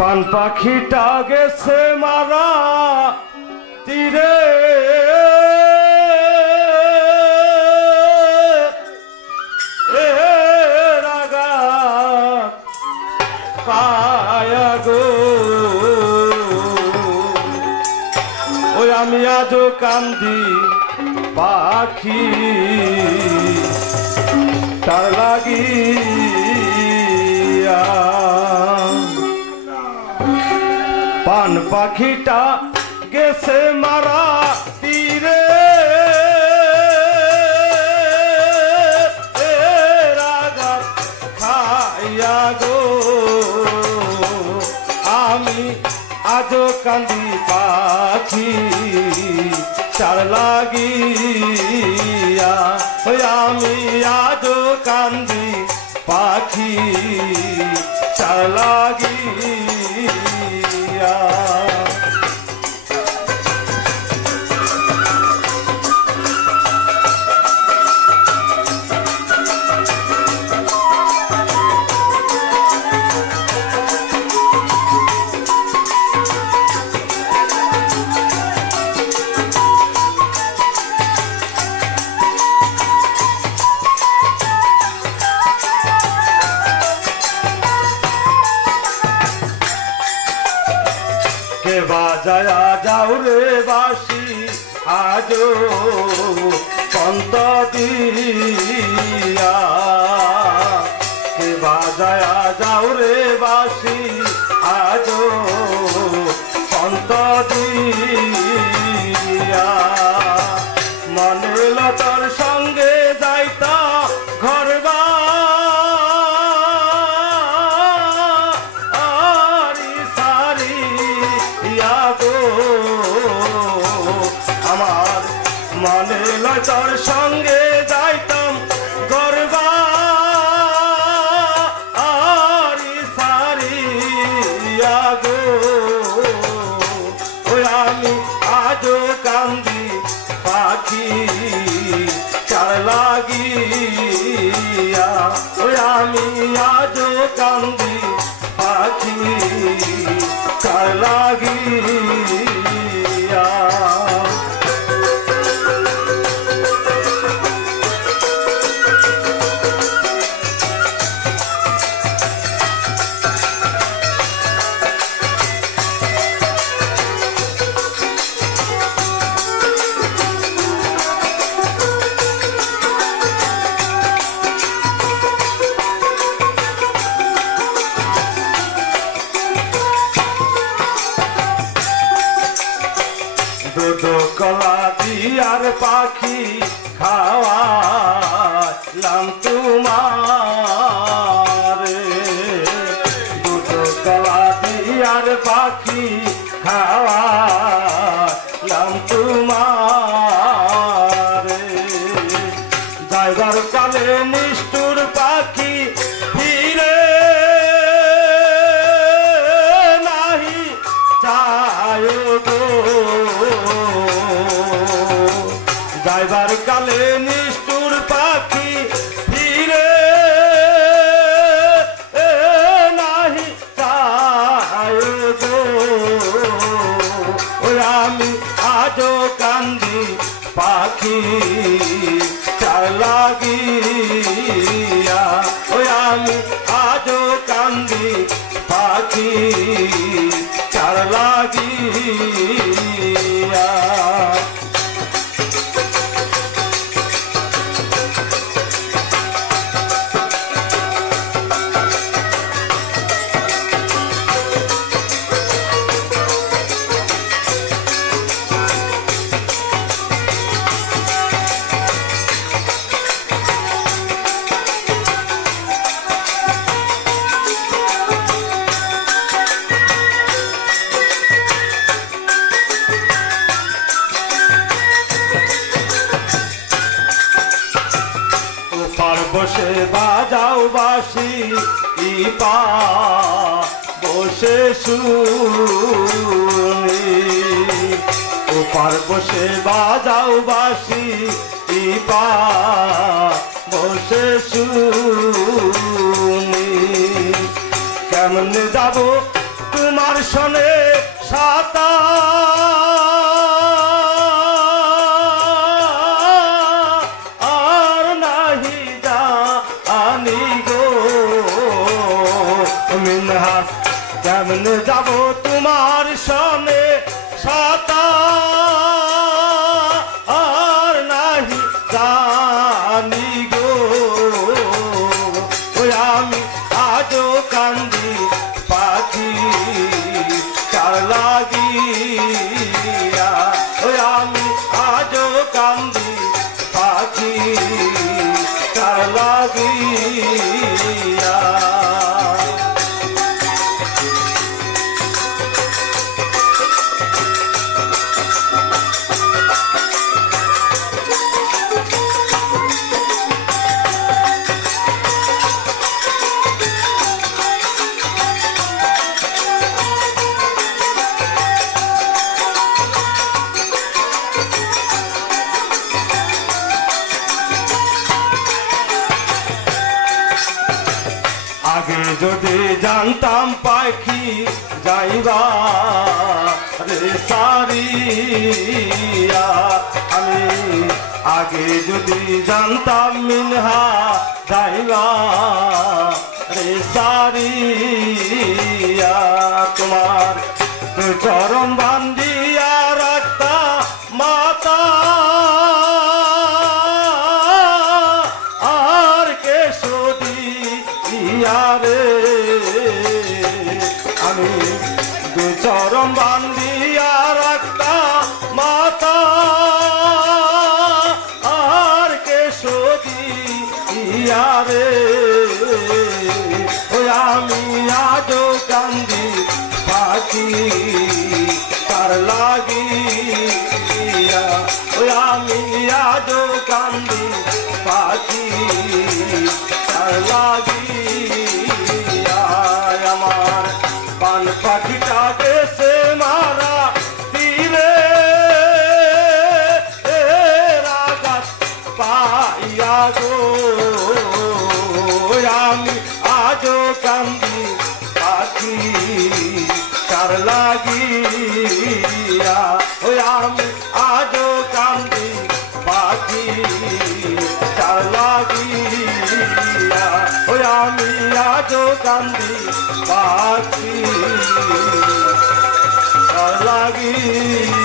পান পাখিটা গেছে মারা তীরে। কান্দি পাখি। তার লাগিয়া পান পাখিটা গেছে মারা তীরে। রাগাত কান্দি পাখি, চার লাগিয়া। আমি আজও কান্দি পাখি, চার লাগিয়া। কে বাজায়া যাও রে বাসি আজ পন্ত দিয়া। কে বাজায়া যাও রে বাসি আজ পন্ত দিয়া। মনে লতার সঙ্গে যাইতাম গরবা। আরি সারি গো। ওই আমি আজও কান্দি পাখি চার লাগিয়া। ওই আমি আজও কান্দি পাখি চার কলা পাখি পাখি খাওয়ালাম তোমারে ওই বসে বাজাও বাসি ইপা বসে শুনি। ওপার বসে বাজাও বাসি ইপা বসে শুনি। কেমনে যাব তোমার সনে সাতা মিনহাস কেমনে যাব তোমার সনে সাতা আর নাহি জানি গো। ওই আমি আজও কান্দি পাখি চার লাগিয়া। ওই আমি আজও কান্দি পাখি। যদি জানতাম পাখি যাইবা রে সারিয়া, আমি আগে যদি জানতাম মিনহা যাইবা রে সারিয়া, তোমার তো চরণ বান্ধিয়া রাখতা মাতা সদি ইয়ারে ওই আমি আজ কান্দি পাখি তার লাগি ও আমি আজ কান্দি পাখি গো আমি আজও কান্দি পাখি তার লাগিয়া। ওই আমি আজও কান্দি পাখি তার লাগিয়া। ওই আমি আজও কান্দি পাখি তার লাগিয়া।